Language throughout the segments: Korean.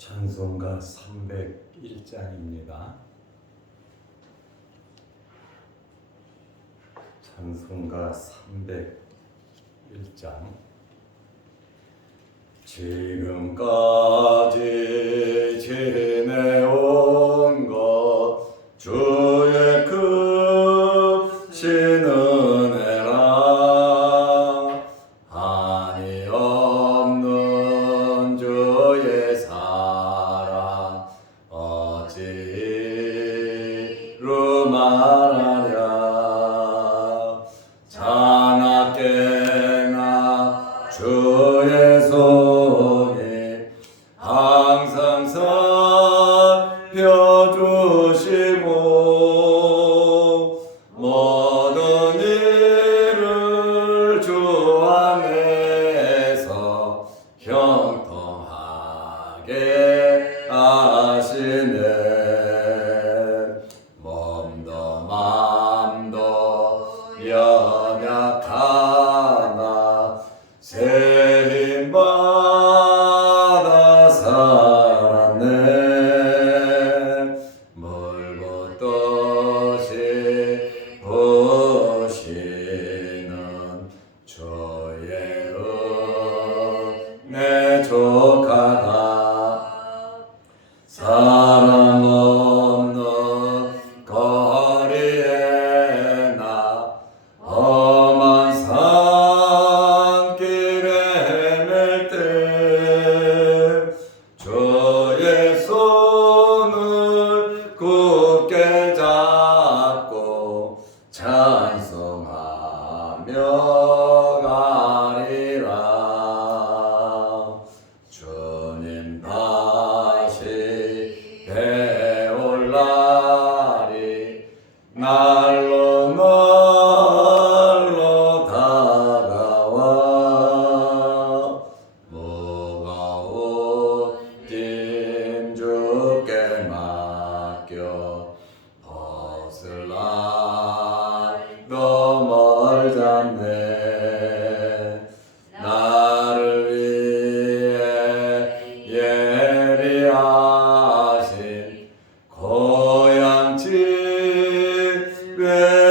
찬송가 301장입니다. 찬송가 301장. 지금까지 지내온 것 주의 크신 은혜라 한이 없는 주의 사랑 어찌로 말하랴 자나깨나 주의 손이 항상 살펴주시고 모든 일을 주 안에서 형통하게 하시네. 몸도 맘도 연약하나 새 힘 받아 살았네. 물고 뜻이 부시는 주의 은혜 족하다. 사람 없는 거리에 나 험한 산길에 헤맬 때 주의 손을 굳게 잡고 찬송하며 가리라. 주님 다시 배올 날이 날로 날로 다가와 무거운 짐 주께 맡겨 벗을 날도 멀잖네. 나를 위해 예비하신 고향 집에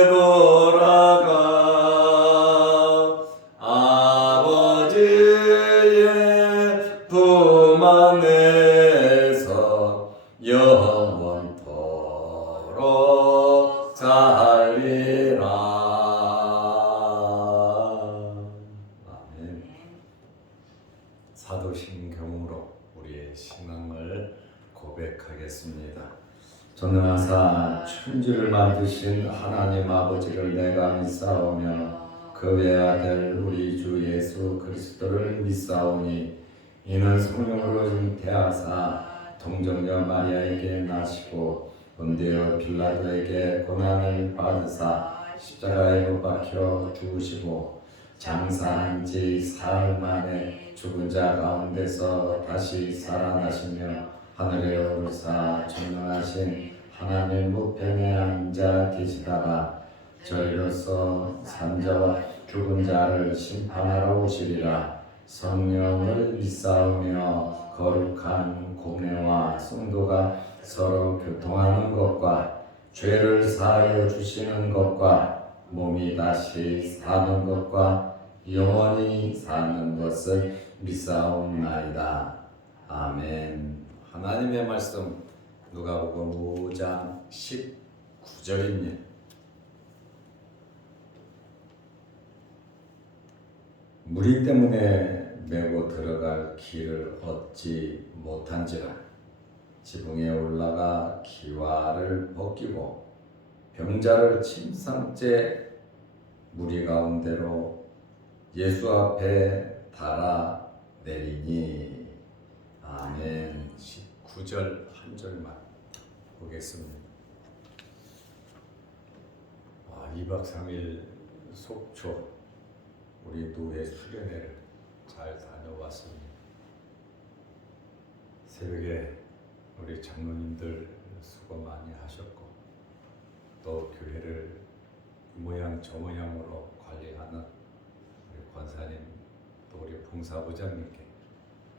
돌아가 아버지의 품 안에서 영원토록 살리라. 아멘. 사도신경으로 우리의 신앙을 고백하겠습니다. 전능하사 천지를 만드신 하나님 아버지를 내가 믿사오며 그 외아들 우리 주 예수 그리스도를 믿사오니 이는 성령으로 잉태하사 동정녀 마리아에게 나시고 본디오 빌라도에게 고난을 받으사 십자가에 못 박혀 죽으시고 장사한 지 사흘 만에 죽은 자 가운데서 다시 살아나시며 하늘에 오르사 전능하신 하나님 우편에 앉아 계시다가 저희로서 산자와 죽은 자를 심판하러 오시리라. 성령을 믿사오며 거룩한 공회와 성도가 서로 교통하는 것과 죄를 사하여 주시는 것과 몸이 다시 사는 것과 영원히 사는 것을 믿사옵나이다. 아멘. 하나님의 말씀 누가복음 5장 19절입니다. 무리 때문에 메고 들어갈 길을 얻지 못한지라 지붕에 올라가 기와를 벗기고 병자를 침상째 무리 가운데로 예수 앞에 달아 내리니. 아멘. 19절 한 절만 보겠습니다. 2박 3일 속초 우리 노예 수련회를 잘 다녀왔습니다. 새벽에 우리 장로님들 수고 많이 하셨고 또 교회를 이 모양 저 모양으로 관리하는 우리 권사님 또 우리 봉사부장님께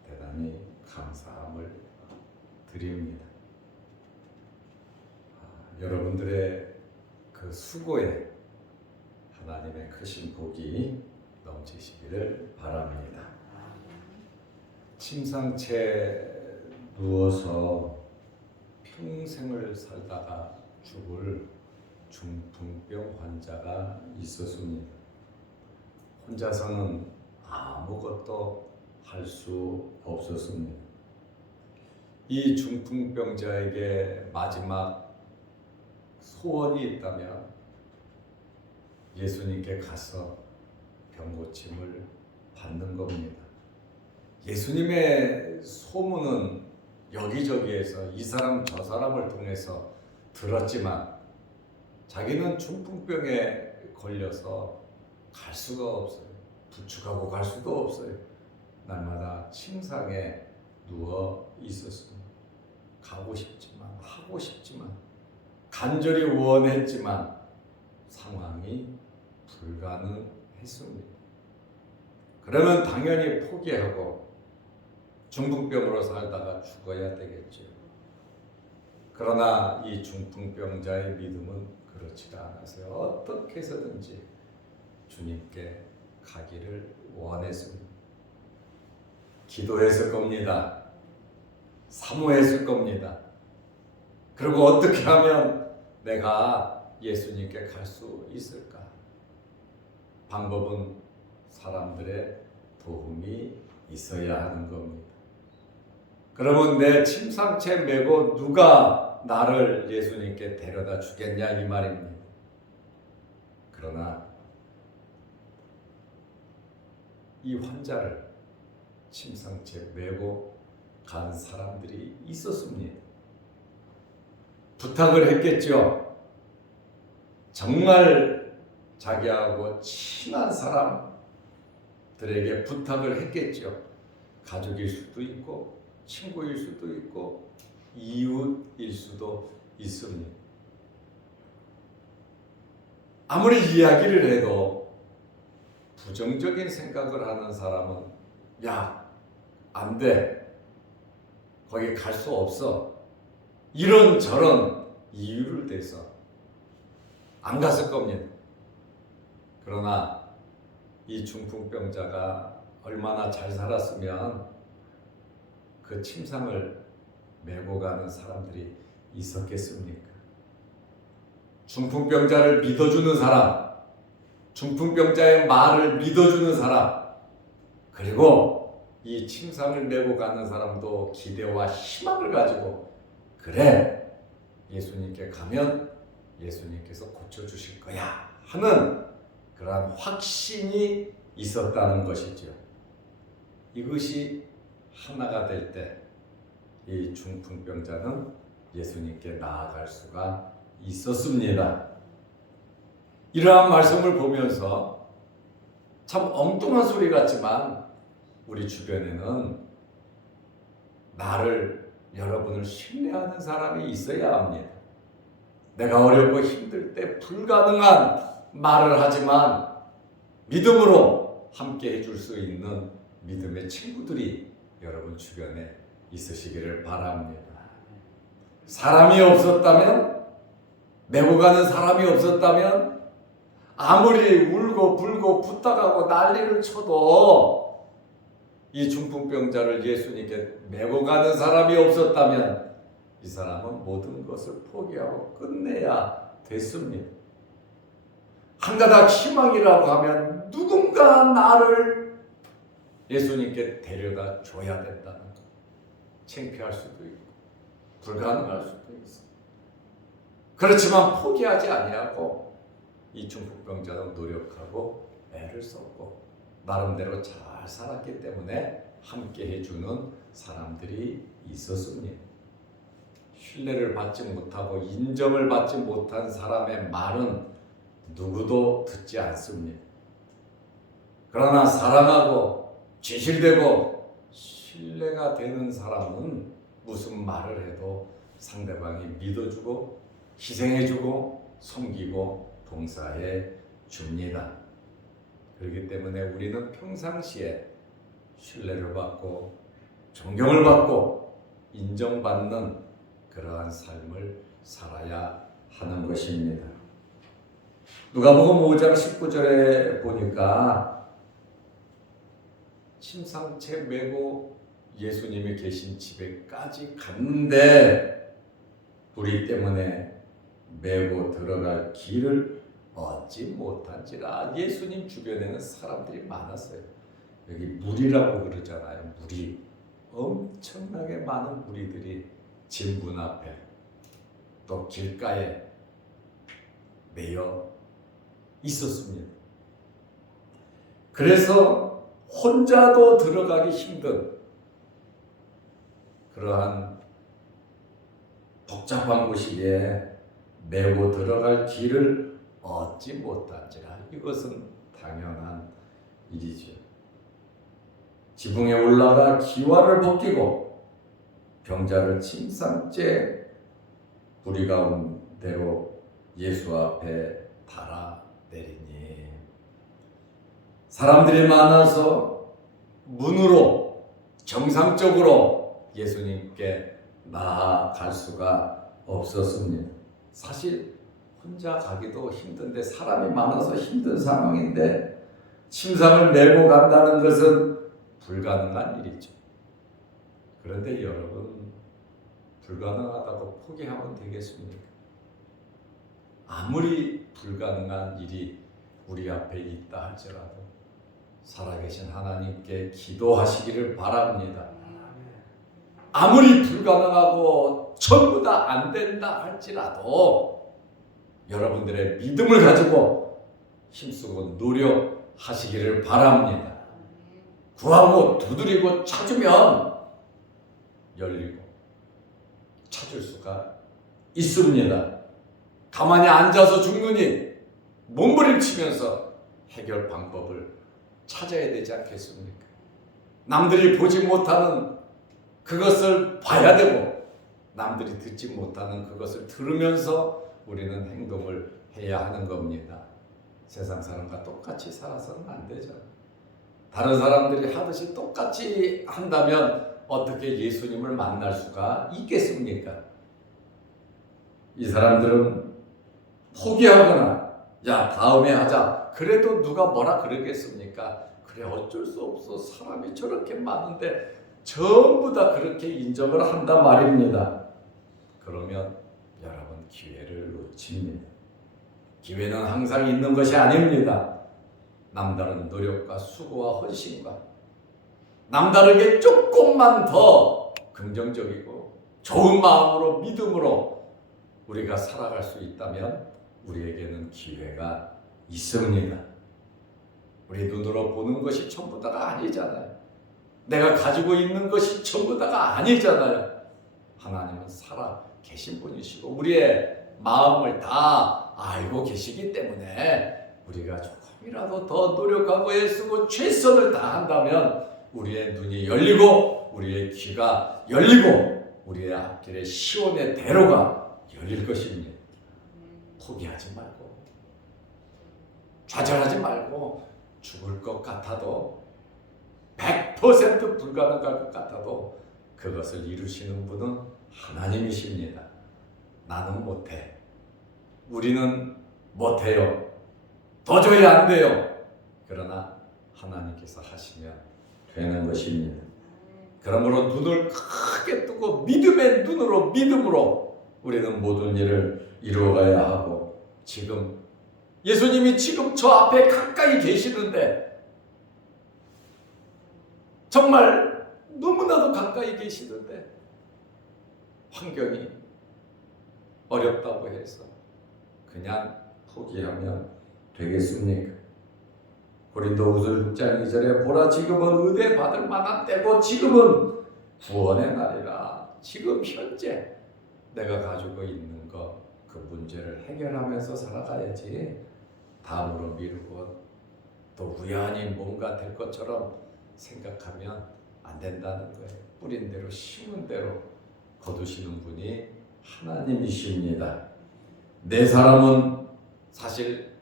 대단히 감사함을 드립니다. 여러분들의 그 수고에 하나님의 크신 복이 넘치시기를 바랍니다. 침상채 누워서 평생을 살다가 죽을 중풍병 환자가 있었습니다. 혼자서는 아무것도 할 수 없었습니다. 이 중풍병자에게 마지막 소원이 있다면 예수님께 가서 병고침을 받는 겁니다. 예수님의 소문은 여기저기에서 이 사람 저 사람을 통해서 들었지만 자기는 중풍병에 걸려서 갈 수가 없어요. 부축하고 갈 수도 없어요. 날마다 침상에 누워 있었습니다. 가고 싶지만, 하고 싶지만, 간절히 원했지만 상황이 불가능했습니다. 그러면 당연히 포기하고 중풍병으로 살다가 죽어야 되겠죠. 그러나 이 중풍병자의 믿음은 그렇지가 않았어요. 어떻게 해서든지 주님께 가기를 원했습니다. 기도했을 겁니다. 사모했을 겁니다. 그리고 어떻게 하면 내가 예수님께 갈 수 있을까? 방법은 사람들의 도움이 있어야 하는 겁니다. 그러면 내 침상채 메고 누가 나를 예수님께 데려다 주겠냐 이 말입니다. 그러나 이 환자를 침상채 메고 간 사람들이 있었습니다. 부탁을 했겠죠. 정말 자기하고 친한 사람들에게 부탁을 했겠죠. 가족일 수도 있고 친구일 수도 있고 이웃일 수도 있습니다. 아무리 이야기를 해도 부정적인 생각을 하는 사람은 야, 안 돼. 거기 갈 수 없어. 이런저런 이유를 대서 안 갔을 겁니다. 그러나 이 중풍병자가 얼마나 잘 살았으면 그 침상을 메고 가는 사람들이 있었겠습니까? 중풍병자를 믿어주는 사람, 중풍병자의 말을 믿어주는 사람, 그리고 이 침상을 메고 가는 사람도 기대와 희망을 가지고 그래, 예수님께 가면 예수님께서 고쳐주실 거야 하는 그러한 확신이 있었다는 것이죠. 이것이 하나가 될 때 이 중풍병자는 예수님께 나아갈 수가 있었습니다. 이러한 말씀을 보면서 참 엉뚱한 소리 같지만 우리 주변에는 나를, 여러분을 신뢰하는 사람이 있어야 합니다. 내가 어렵고 힘들 때 불가능한 말을 하지만 믿음으로 함께 해줄 수 있는 믿음의 친구들이 여러분 주변에 있으시기를 바랍니다. 사람이 없었다면, 메고 가는 사람이 없었다면 아무리 울고 불고 부탁하고 난리를 쳐도 이 중풍병자를 예수님께 메고 가는 사람이 없었다면 이 사람은 모든 것을 포기하고 끝내야 됐습니다. 한 가닥 희망이라고 하면 누군가 나를 예수님께 데려다 줘야 된다는 것. 창피할 수도 있고 불가능할 수도 있어. 그렇지만 포기하지 아니하고 이 중풍병자는 노력하고 애를 썼고 나름대로 잘 살았기 때문에 함께 해주는 사람들이 있었습니다. 신뢰를 받지 못하고 인정을 받지 못한 사람의 말은 누구도 듣지 않습니다. 그러나 사랑하고 진실되고 신뢰가 되는 사람은 무슨 말을 해도 상대방이 믿어주고 희생해주고 섬기고 봉사해 줍니다. 그렇기 때문에 우리는 평상시에 신뢰를 받고 존경을 받고 인정받는 그러한 삶을 살아야 하는 것입니다. 누가복음 5장 19절에 보니까 침상채 메고 예수님이 계신 집에까지 갔는데 불의 때문에 메고 들어갈 길을 얻지 못한지라. 예수님 주변에는 사람들이 많았어요. 여기 무리라고 그러잖아요. 무리. 엄청나게 많은 무리들이 집 문 앞에 또 길가에 매여 있었습니다. 그래서 혼자도 들어가기 힘든 그러한 복잡한 곳이기에 메고 들어갈 길을 얻지 못한지라. 이것은 당연한 일이죠. 지붕에 올라가 기와를 벗기고 병자를 침상째 부리 가운데로 예수 앞에 달아 내리니 사람들이 많아서 문으로 정상적으로 예수님께 나아갈 수가 없었습니다. 사실 혼자 가기도 힘든데 사람이 많아서 힘든 상황인데 침상을 메고 간다는 것은 불가능한 일이죠. 그런데 여러분, 불가능하다고 포기하면 되겠습니까? 아무리 불가능한 일이 우리 앞에 있다 할지라도 살아계신 하나님께 기도하시기를 바랍니다. 아무리 불가능하고 전부 다 안 된다 할지라도 여러분들의 믿음을 가지고 힘쓰고 노력하시기를 바랍니다. 구하고 두드리고 찾으면 열리고 찾을 수가 있습니다. 가만히 앉아서 죽느니 몸부림치면서 해결 방법을 찾아야 되지 않겠습니까? 남들이 보지 못하는 그것을 봐야 되고 남들이 듣지 못하는 그것을 들으면서 우리는 행동을 해야 하는 겁니다. 세상 사람과 똑같이 살아서는 안 되죠. 다른 사람들이 하듯이 똑같이 한다면 어떻게 예수님을 만날 수가 있겠습니까? 이 사람들은 포기하거나 야 다음에 하자 그래도 누가 뭐라 그러겠습니까? 그래 어쩔 수 없어 사람이 저렇게 많은데 전부 다 그렇게 인정을 한단 말입니다. 그러면 여러분 기회를 놓칩니다. 기회는 항상 있는 것이 아닙니다. 남다른 노력과 수고와 헌신과 남다르게 조금만 더 긍정적이고 좋은 마음으로 믿음으로 우리가 살아갈 수 있다면 우리에게는 기회가 있습니다. 우리 눈으로 보는 것이 전부 다가 아니잖아요. 내가 가지고 있는 것이 전부 다가 아니잖아요. 하나님은 살아 계신 분이시고 우리의 마음을 다 알고 계시기 때문에 우리가 조금이라도 더 노력하고 애쓰고 최선을 다한다면 우리의 눈이 열리고 우리의 귀가 열리고 우리의 앞길에 시온의 대로가 열릴 것입니다. 포기하지 말고 좌절하지 말고 죽을 것 같아도 100% 불가능할 것 같아도 그것을 이루시는 분은 하나님이십니다. 나는 못해. 우리는 못해요. 도저히 안 돼요. 그러나 하나님께서 하시면 되는 것입니다. 그러므로 눈을 크게 뜨고 믿음의 눈으로 믿음으로 우리는 모든 일을 이루어가야 하고 지금 예수님이 지금 저 앞에 가까이 계시는데 정말 너무나도 가까이 계시는데 환경이 어렵다고 해서 그냥 포기하면 되겠습니까? 고린도후서 6장 2절에 보라 지금은 은혜 받을 만한 때고 지금은 구원의 날이라. 지금 현재 내가 가지고 있는 그 문제를 해결하면서 살아가야지 다음으로 미루고 또 우연히 뭔가 될 것처럼 생각하면 안 된다는 거예요. 뿌린 대로 심은 대로 거두시는 분이 하나님이십니다. 네 사람은 사실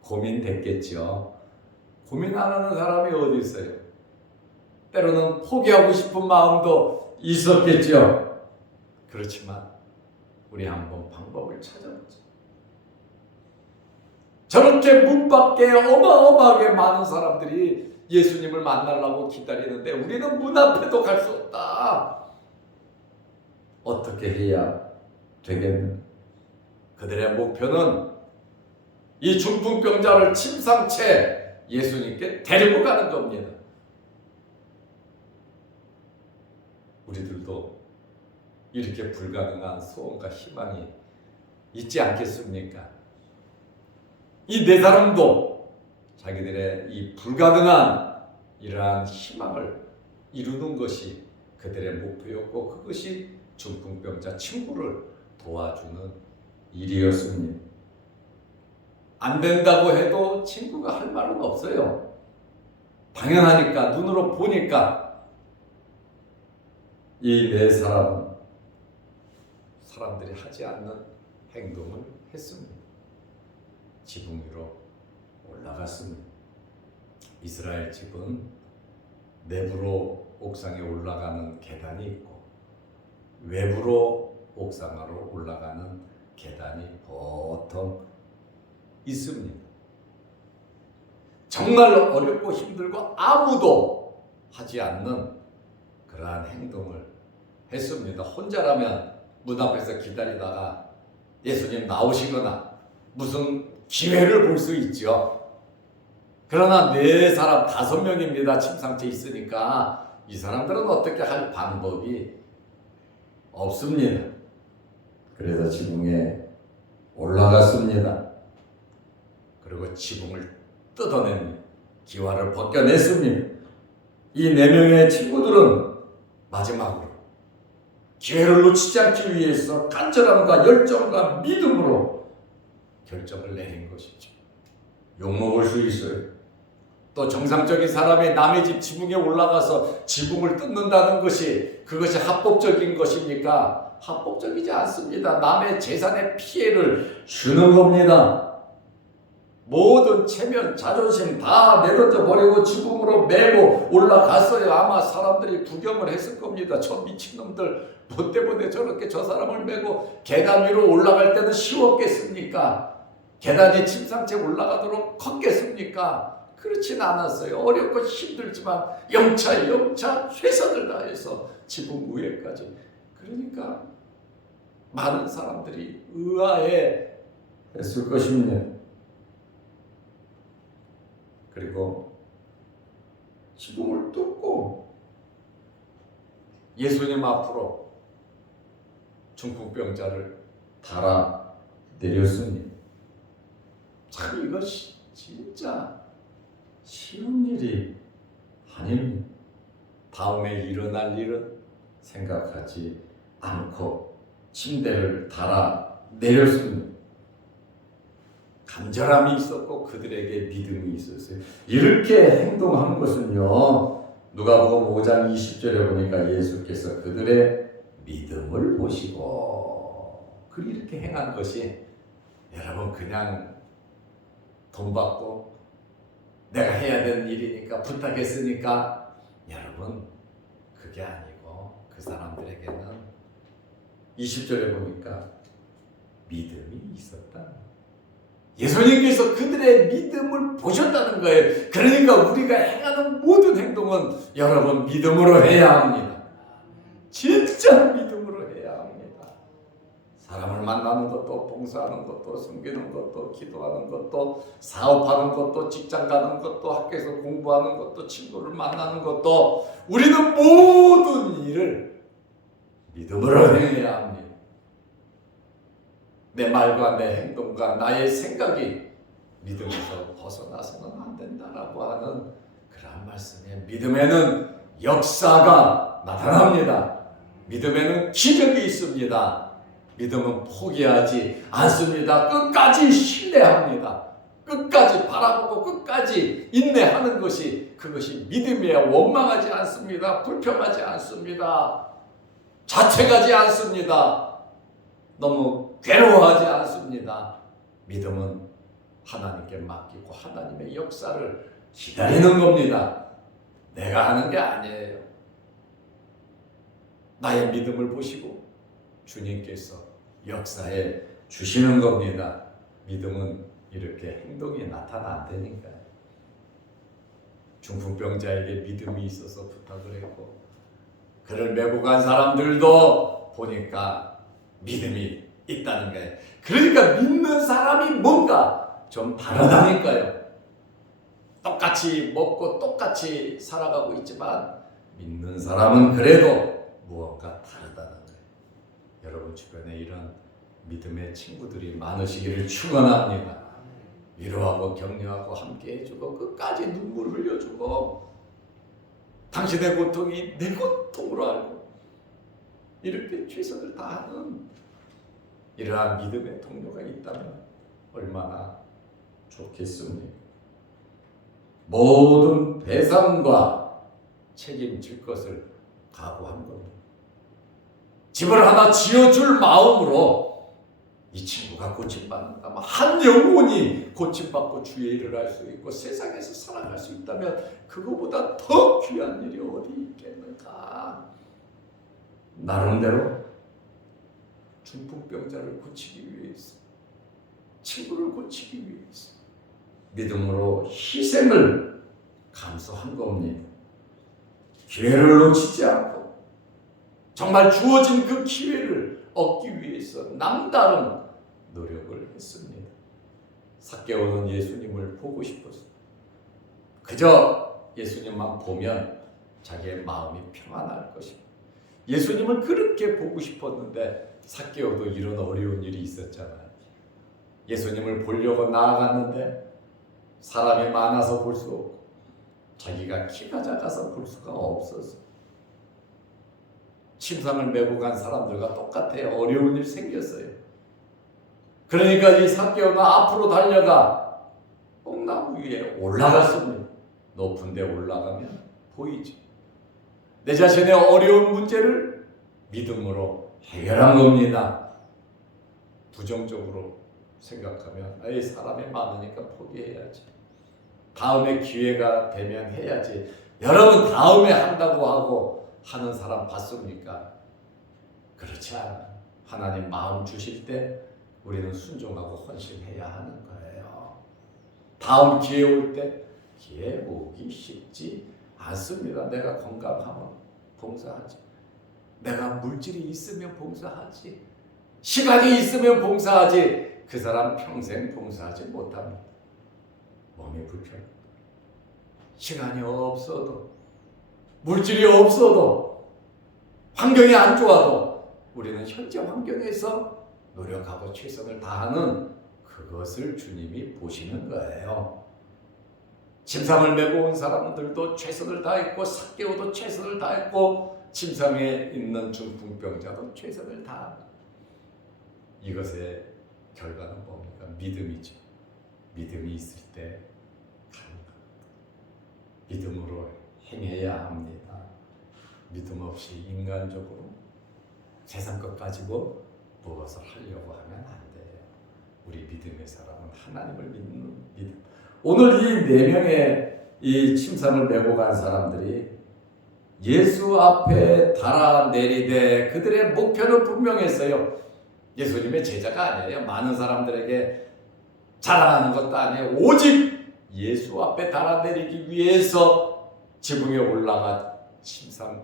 고민됐겠죠. 고민 안 하는 사람이 어디 있어요? 때로는 포기하고 싶은 마음도 있었겠죠. 그렇지만 우리 한번 방법을 찾아보자. 저렇게 문 밖에 어마어마하게 많은 사람들이 예수님을 만나려고 기다리는데 우리는 문 앞에도 갈 수 없다. 어떻게 해야 되겠는가? 그들의 목표는 이 중풍병자를 침상채 예수님께 데리고 가는 겁니다. 우리들도 이렇게 불가능한 소원과 희망이 있지 않겠습니까? 이 네 사람도 자기들의 이 불가능한 이러한 희망을 이루는 것이 그들의 목표였고 그것이 중풍병자 친구를 도와주는 일이었습니다. 안 된다고 해도 친구가 할 말은 없어요. 당연하니까, 눈으로 보니까. 이 네 사람은 사람들이 하지 않는 행동을 했습니다. 지붕 위로 올라갔습니다. 이스라엘 집은 내부로 옥상에 올라가는 계단이 있고 외부로 옥상으로 올라가는 계단이 보통 있습니다. 정말 어렵고 힘들고 아무도 하지 않는 그러한 행동을 했습니다. 혼자라면 문 앞에서 기다리다가 예수님 나오시거나 무슨 기회를 볼 수 있죠. 그러나 네 사람 5명입니다. 침상채 있으니까 이 사람들은 어떻게 할 방법이 없습니다. 그래서 지붕에 올라갔습니다. 그리고 지붕을 뜯어냅니다. 기와를 벗겨냈습니다. 이 4명의 친구들은 마지막으로 기회를 놓치지 않기 위해서 간절함과 열정과 믿음으로 결정을 내린 것이죠. 욕먹을 수 있어요. 또 정상적인 사람이 남의 집 지붕에 올라가서 지붕을 뜯는다는 것이 그것이 합법적인 것입니까? 합법적이지 않습니다. 남의 재산에 피해를 주는 겁니다. 모든 체면, 자존심 다 내던져 버리고 지붕으로 메고 올라갔어요. 아마 사람들이 구경을 했을 겁니다. 저 미친놈들 뭐 때문에 저렇게 저 사람을 메고 계단 위로 올라갈 때는 쉬웠겠습니까? 계단이 침상채 올라가도록 컸겠습니까? 그렇진 않았어요. 어렵고 힘들지만 영차 최선을 다해서 지붕 위에까지. 그러니까 많은 사람들이 의아해 했을 것입니다. 그리고 지붕을 뚫고 예수님 앞으로 중풍병자를 달아 내렸습니다. 참 이것이 진짜 쉬운 일이 아닙니다. 다음에 일어날 일은 생각하지 않고 침대를 달아 내렸습니다. 간절함이 있었고 그들에게 믿음이 있었어요. 이렇게 행동한 것은요, 누가복음 5장 20절에 보니까 예수께서 그들의 믿음을 보시고 이렇게 행한 것이 여러분 그냥 돈 받고 내가 해야 되는 일이니까 부탁했으니까 여러분 그게 아니고 그 사람들에게는 20절에 보니까 믿음이 있었다. 예수님께서 그들의 믿음을 보셨다는 거예요. 그러니까 우리가 행하는 모든 행동은 여러분 믿음으로 해야 합니다. 진짜 믿음으로 해야 합니다. 사람을 만나는 것도, 봉사하는 것도, 섬기는 것도, 기도하는 것도, 사업하는 것도, 직장 가는 것도, 학교에서 공부하는 것도, 친구를 만나는 것도 우리는 모든 일을 믿음으로 해야 합니다. 내 말과 내 행동과 나의 생각이 믿음에서 벗어나서는 안 된다라고 하는 그런 말씀이에요. 믿음에는 역사가 나타납니다. 믿음에는 기적이 있습니다. 믿음은 포기하지 않습니다. 끝까지 신뢰합니다. 끝까지 바라보고 끝까지 인내하는 것이 그것이 믿음이에요. 원망하지 않습니다. 불평하지 않습니다. 자책하지 않습니다. 너무 괴로워하지 않습니다. 믿음은 하나님께 맡기고 하나님의 역사를 기다리는 겁니다. 내가 하는 게 아니에요. 나의 믿음을 보시고 주님께서 역사해 주시는 겁니다. 믿음은 이렇게 행동이 나타난다니까요. 중풍병자에게 믿음이 있어서 부탁을 했고, 그를 메고 간 사람들도 보니까 믿음이 있다는 거예요. 그러니까 믿는 사람이 뭔가 좀 다르다니까요. 똑같이 먹고 똑같이 살아가고 있지만 믿는 사람은 그래도 무언가 다르다는 거예요. 여러분 주변에 이런 믿음의 친구들이 많으시기를 축원합니다. 위로하고 격려하고 함께 해주고 끝까지 눈물 흘려주고 당신의 고통이 내 고통으로 알고 이렇게 최선을 다하는 이러한 믿음의 동료가 있다면 얼마나 좋겠습니까? 모든 배상과 책임질 것을 각오한 겁니다. 집을 하나 지어줄 마음으로 이 친구가 고침받는다. 한 영혼이 고침받고 주의 일을 할 수 있고 세상에서 살아갈 수 있다면 그거보다 더 귀한 일이 어디 있겠는가. 나름대로 중풍병자를 고치기 위해서, 친구를 고치기 위해서 믿음으로 희생을 감수한 겁니다. 기회를 놓치지 않고 정말 주어진 그 기회를 얻기 위해서 남다른 노력을 했습니다. 삭개오는 예수님을 보고 싶어서 그저 예수님만 보면 자기의 마음이 평안할 것입니다. 예수님을 그렇게 보고 싶었는데 삭개오도 이런 어려운 일이 있었잖아요. 예수님을 보려고 나아갔는데 사람이 많아서 볼 수 없고 자기가 키가 작아서 볼 수가 없어서 침상을 메고 간 사람들과 똑같아요. 어려운 일 생겼어요. 그러니까 이 삭개오는 앞으로 달려가 뽕나무 위에 올라갔습니다. 높은 데 올라가면 보이죠. 내 자신의 어려운 문제를 믿음으로 해결한 겁니다. 부정적으로 생각하면 에이, 사람이 많으니까 포기해야지. 다음에 기회가 되면 해야지. 여러분 다음에 한다고 하고 하는 사람 봤습니까? 그렇지 않아요. 하나님 마음 주실 때 우리는 순종하고 헌신해야 하는 거예요. 다음 기회 올 때 기회 오기 쉽지 않습니다. 내가 건강하면 봉사하지. 내가 물질이 있으면 봉사하지. 시간이 있으면 봉사하지. 그 사람 평생 봉사하지 못합니다. 몸이 불편해. 시간이 없어도, 물질이 없어도, 환경이 안 좋아도 우리는 현재 환경에서 노력하고 최선을 다하는 그것을 주님이 보시는 거예요. 침상을 메고 온 사람들도 최선을 다했고 삭개오도 최선을 다했고 침상에 있는 중풍병자도 최선을 다합니다. 이것의 결과는 뭡니까? 믿음이죠. 믿음이 있을 때 가능합니다. 믿음으로 행해야 합니다. 믿음 없이 인간적으로 세상 것 가지고 무엇을 하려고 하면 안 돼요. 우리 믿음의 사람은 하나님을 믿는 믿음. 오늘 이 4명의 이 침상을 메고 간 사람들이 예수 앞에 달아내리되 그들의 목표는 분명했어요. 예수님의 제자가 아니에요. 많은 사람들에게 자랑하는 것도 아니에요. 오직 예수 앞에 달아내리기 위해서 지붕에 올라가 침상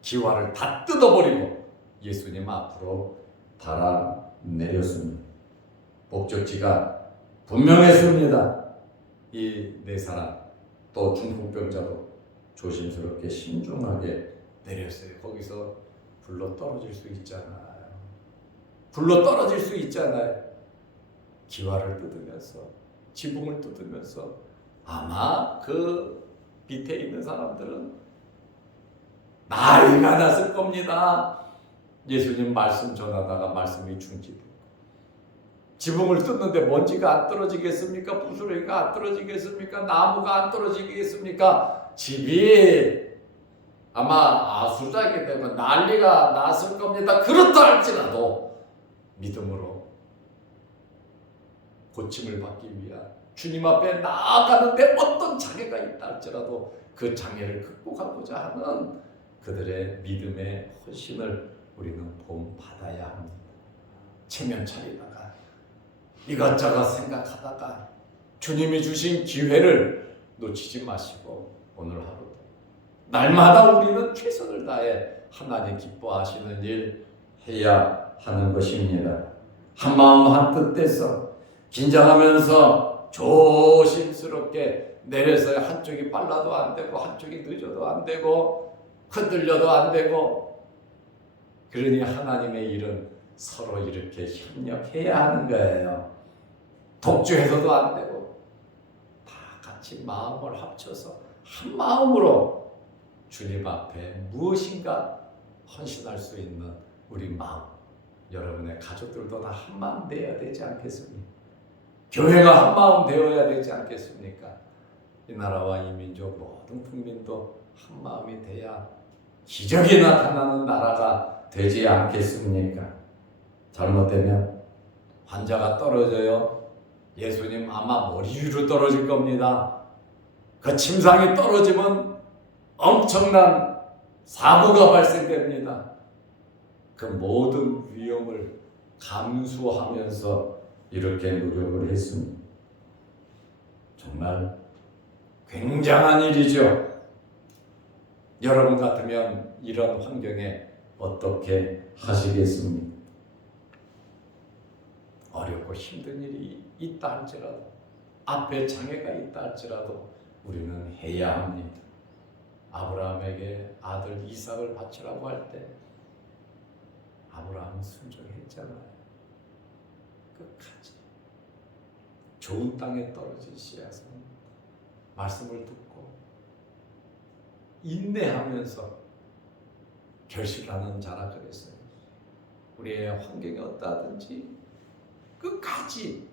기와를 다 뜯어버리고 예수님 앞으로 달아내렸습니다. 목적지가 분명했습니다. 이 4사람 또 중풍병자도 조심스럽게 신중하게 내렸어요. 거기서 불러 떨어질 수 있잖아요. 불러 떨어질 수 있잖아요. 기와를 뜯으면서 지붕을 뜯으면서 아마 그 밑에 있는 사람들은 난리가 났을 겁니다. 예수님 말씀 전하다가 말씀이 중지되고 지붕을 뜯는데 먼지가 안 떨어지겠습니까? 부스러기가 안 떨어지겠습니까? 나무가 안 떨어지겠습니까? 집이 아마 아수라기 때문에 난리가 났을 겁니다. 그렇다 할지라도 믿음으로 고침을 받기 위한 주님 앞에 나아가는데 어떤 장애가 있다 할지라도 그 장애를 극복하고자 하는 그들의 믿음의 헌신을 우리는 본 받아야 합니다. 체면 차리다가 이것저것 생각하다가 주님이 주신 기회를 놓치지 마시고 오늘 하루도 날마다 우리는 최선을 다해 하나님 기뻐하시는 일 해야 하는 것입니다. 한마음 한뜻돼서 긴장하면서 조심스럽게 내려서 한쪽이 빨라도 안 되고 한쪽이 늦어도 안 되고 흔들려도 안 되고, 그러니 하나님의 일은 서로 이렇게 협력해야 하는 거예요. 독주해서도 안 되고 다 같이 마음을 합쳐서 한 마음으로 주님 앞에 무엇인가 헌신할 수 있는 우리 마음, 여러분의 가족들도 다 한 마음 되어야 되지 않겠습니까? 교회가 한 마음 되어야 되지 않겠습니까? 이 나라와 이 민족 모든 국민도 한 마음이 돼야 기적이 나타나는 나라가 되지 않겠습니까? 잘못되면 환자가 떨어져요. 예수님 아마 머리 위로 떨어질 겁니다. 그 침상이 떨어지면 엄청난 사고가 발생됩니다. 그 모든 위험을 감수하면서 이렇게 노력을 했습니다. 정말 굉장한 일이죠. 여러분 같으면 이런 환경에 어떻게 하시겠습니까? 어렵고 힘든 일이 있다 할지라도, 앞에 장애가 있다 할지라도 우리는 해야 합니다. 아브라함에게 아들 이삭을 바치라고 할 때 아브라함은 순종했잖아요. 끝까지 좋은 땅에 떨어진 씨앗은 말씀을 듣고 인내하면서 결실하는 자라 그랬어요. 우리의 환경이 어떠하든지 끝까지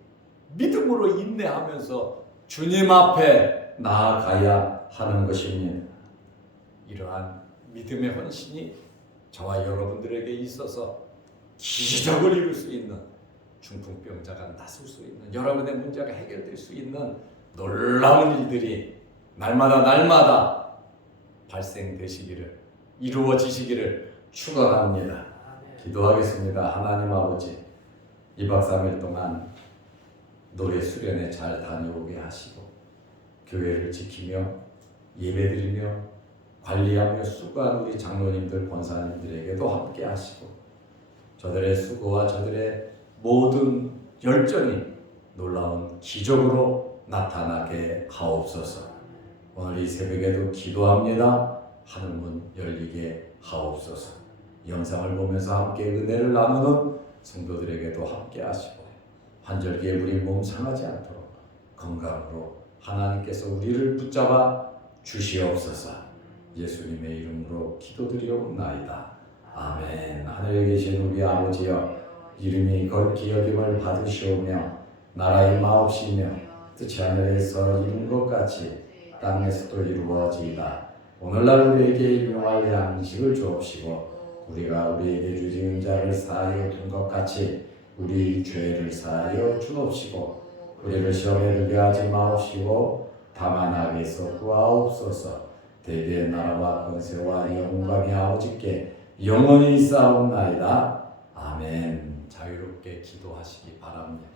믿음으로 인내하면서 주님 앞에 나아가야 하는 것입니다. 이러한 믿음의 헌신이 저와 여러분들에게 있어서 기적을 이룰 수 있는, 중풍병자가 낫을 수 있는, 여러분의 문제가 해결될 수 있는 놀라운 일들이 날마다 발생되시기를, 이루어지시기를 축원합니다. 기도하겠습니다. 하나님 아버지, 2박 3일 동안 노래 수련회 잘 다녀오게 하시고 교회를 지키며 예배드리며 관리하며 수고한 우리 장로님들, 권사님들에게도 함께 하시고 저들의 수고와 저들의 모든 열정이 놀라운 기적으로 나타나게 하옵소서. 오늘 이 새벽에도 기도합니다. 하늘문 열리게 하옵소서. 영상을 보면서 함께 은혜를 나누는 성도들에게도 함께 하시고 환절기에 우리 몸 상하지 않도록 건강으로 하나님께서 우리를 붙잡아 주시옵소서. 예수님의 이름으로 기도드리옵나이다. 아멘. 하늘에 계신 우리 아버지여, 이름이 거룩히 여김을 받으시오며 나라의 마옵시며 뜻이 하늘에서 이룬 것 같이 땅에서도 이루어지이다. 오늘날 우리에게 일용할 양식을 주옵시고 우리가 우리에게 주진 자를 사하여 준 것 같이 우리 죄를 사하여 주옵시고 우리를 시험에 들게 하지 마옵시고 다만 악에서 구하옵소서. 대대의 나라와 권세와 영광이 아버지께 영원히 있사옵나이다. 아멘. 자유롭게 기도하시기 바랍니다.